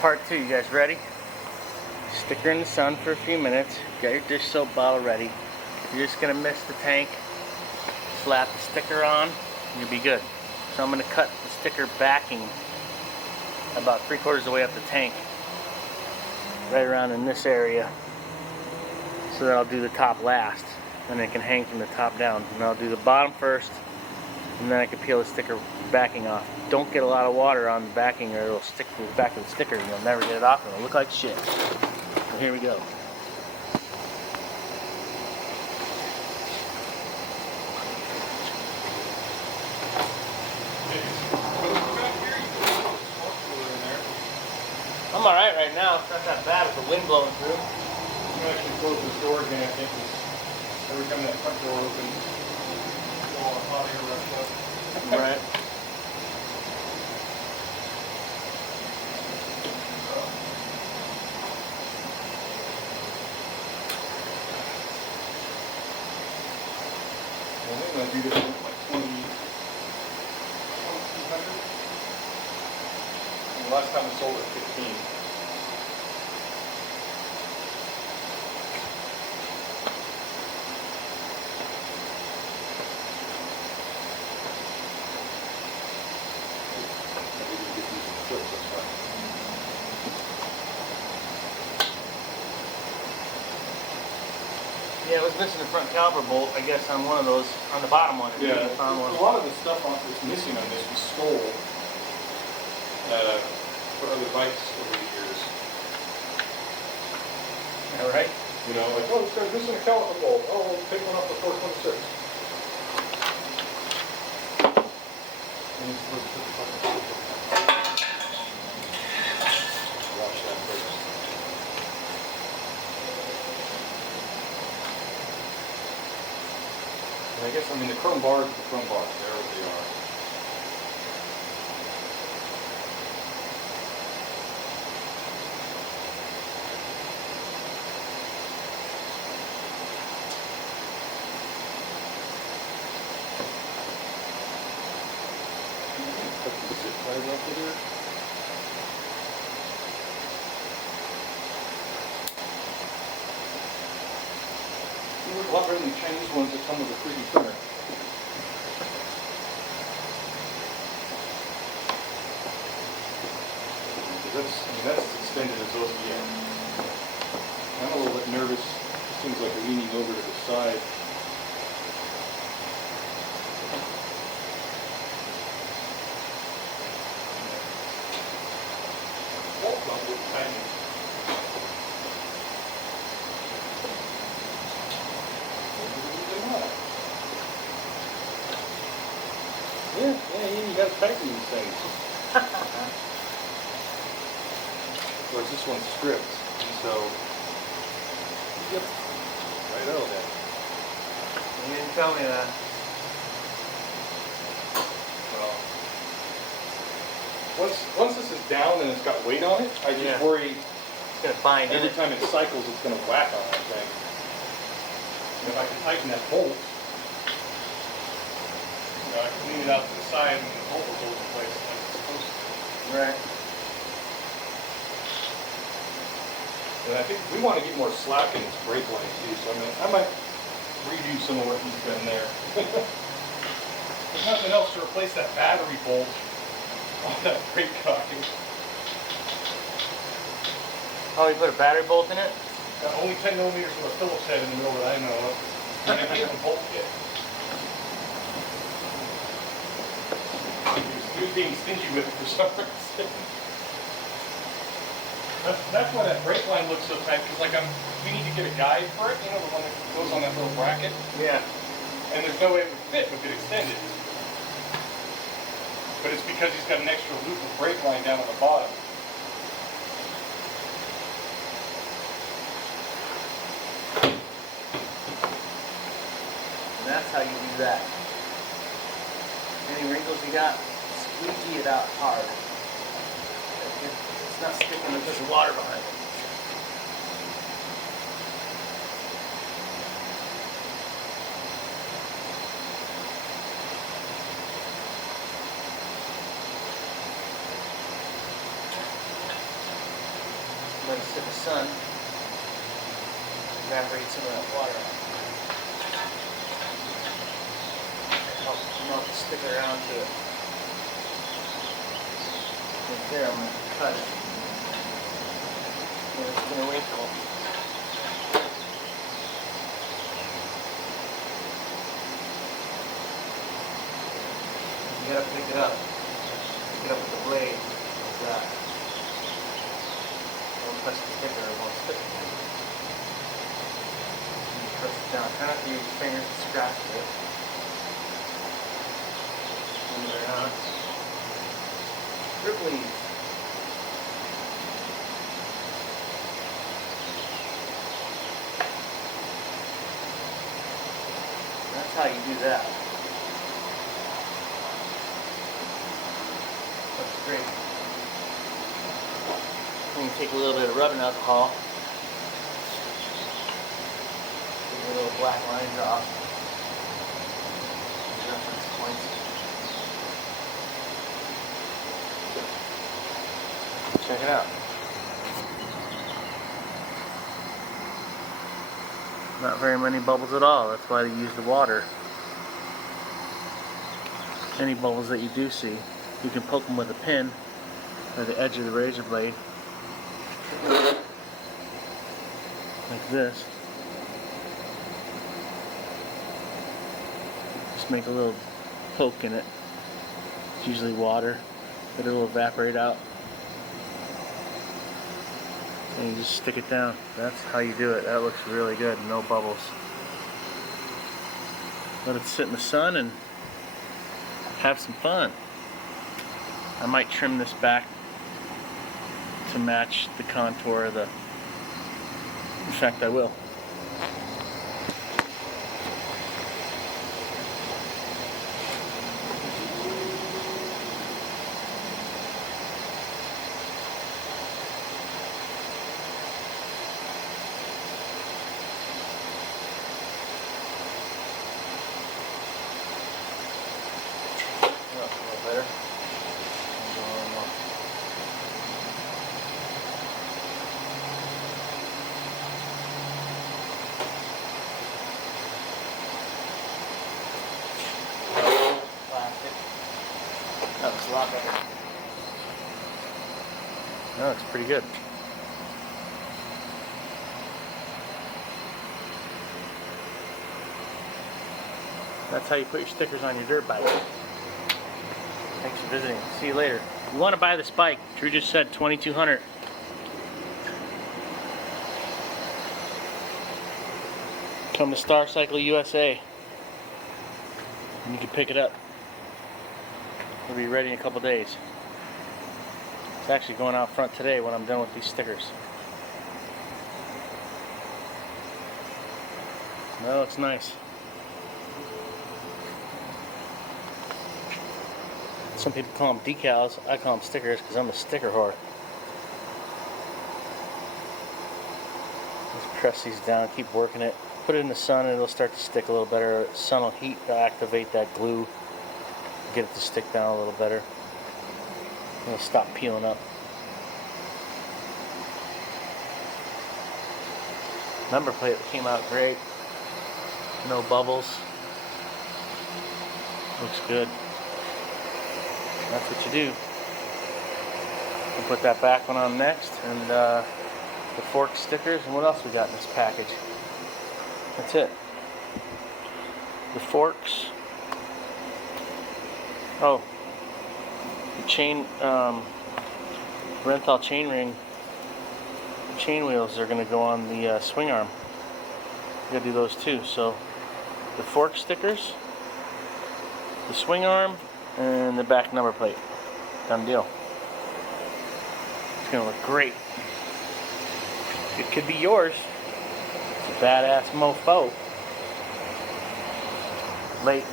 part 2. You guys ready? Stick her in the sun for a few minutes. Got your dish soap bottle ready. You're just gonna mist the tank, slap the sticker on, and you'll be good. So I'm gonna cut the sticker backing about 3/4 of the way up the tank, right around in this area, so that I'll do the top last, and it can hang from the top down. And I'll do the bottom first, and then I can peel the sticker backing off. Don't get a lot of water on the backing, or it'll stick to the back of the sticker, and you'll never get it off, and it'll look like shit. So here we go. I'm alright right now. It's not that bad with the wind blowing through. I'm going to actually close this door again, I think, because every time that front door opens, all the hot air rushes up. Right. Well, I'm going to do this for like 2200. And the last time we sold it, 15. Yeah, it was missing the front caliper bolt, I guess, on one of those, on the bottom one. Yeah, I found one. a lot of the stuff that's missing on this was stole for other bikes over the years. Yeah, right? You know, like, oh, this guy's missing a caliper bolt. Oh, we'll take one off the 426. Wash that first. And I guess, I mean, the chrome bars are the chrome bars. They're what they are. Put the zip ties up to there. They work a lot better than the Chinese ones that come with a 3D printer. That's as extended as those get. I'm a little bit nervous. This thing's like leaning over to the side. Yeah, you gotta tighten these things. Whereas this one's stripped, and so, yep, right out there. You didn't tell me that. Well, once this is down and it's got weight on it, I just worry It's gonna bind in every it. time it cycles, it's gonna whack on that thing. And if I can tighten that bolt, you know, I can lean it out to the side and the bolt will go in place like it's supposed to. Right. And I think we want to get more slack in this brake line too, so I might redo some of what he's done there. There's nothing else to replace that battery bolt on that brake cocking. Oh, you put a battery bolt in it? Only 10 millimeters with a Phillips head in the middle that I know of. And I gave him a bolt kit. He was being stingy with it for some reason. That's why that brake line looks so tight, because like we need to get a guide for it, you know, the one that goes on that little bracket. Yeah. And there's no way it would fit with it extended. But it's because he's got an extra loop of brake line down at the bottom. And that's how you do that. Any wrinkles you got, squeegee it out hard. It's not sticking with this water behind it. Let it sit in the sun. Evaporate some of that water out. Help melt the sticker onto it. Right there, I'm going to cut it. And it's going to wrinkle. You got to pick it up. Pick it up with the blade, like that. Don't press the sticker, it won't stick. And you press it down. Try not to use your fingers to scratch it. Move it around. Grip leaves. That's how you do that. That's great. Then you take a little bit of rubbing alcohol. Get the little black lines off. Reference points. Check it out. Not very many bubbles at all. That's why they use the water. Any bubbles that you do see, you can poke them with a pin or the edge of the razor blade, like this. Just make a little poke in it. It's usually water, but it'll evaporate out. And you just stick it down. That's how you do it. That looks really good. No bubbles. Let it sit in the sun and have some fun. I might trim this back to match the contour of the... In fact, I will. That's a little better. Go a little more. Plastic. That looks a lot better. That looks pretty good. That's how you put your stickers on your dirt bike. Thanks for visiting. See you later. If you want to buy this bike, Drew just said $2,200. Come to Star Cycle USA and you can pick it up. It'll be ready in a couple days. It's actually going out front today when I'm done with these stickers. No, it's nice. Some people call them decals. I call them stickers because I'm a sticker whore. Just press these down, keep working it. Put it in the sun and it'll start to stick a little better. Sun will heat to activate that glue. Get it to stick down a little better. It'll stop peeling up. Number plate came out great. No bubbles. Looks good. That's what you do. We'll put that back one on next, and the fork stickers, and what else we got in this package? That's it. The forks. Oh, the chain, Renthal chain ring, chain wheels are going to go on the swing arm. We got to do those too. So the fork stickers, the swing arm, and the back number plate. Done deal. It's gonna look great. It could be yours. It's a badass mofo. Late.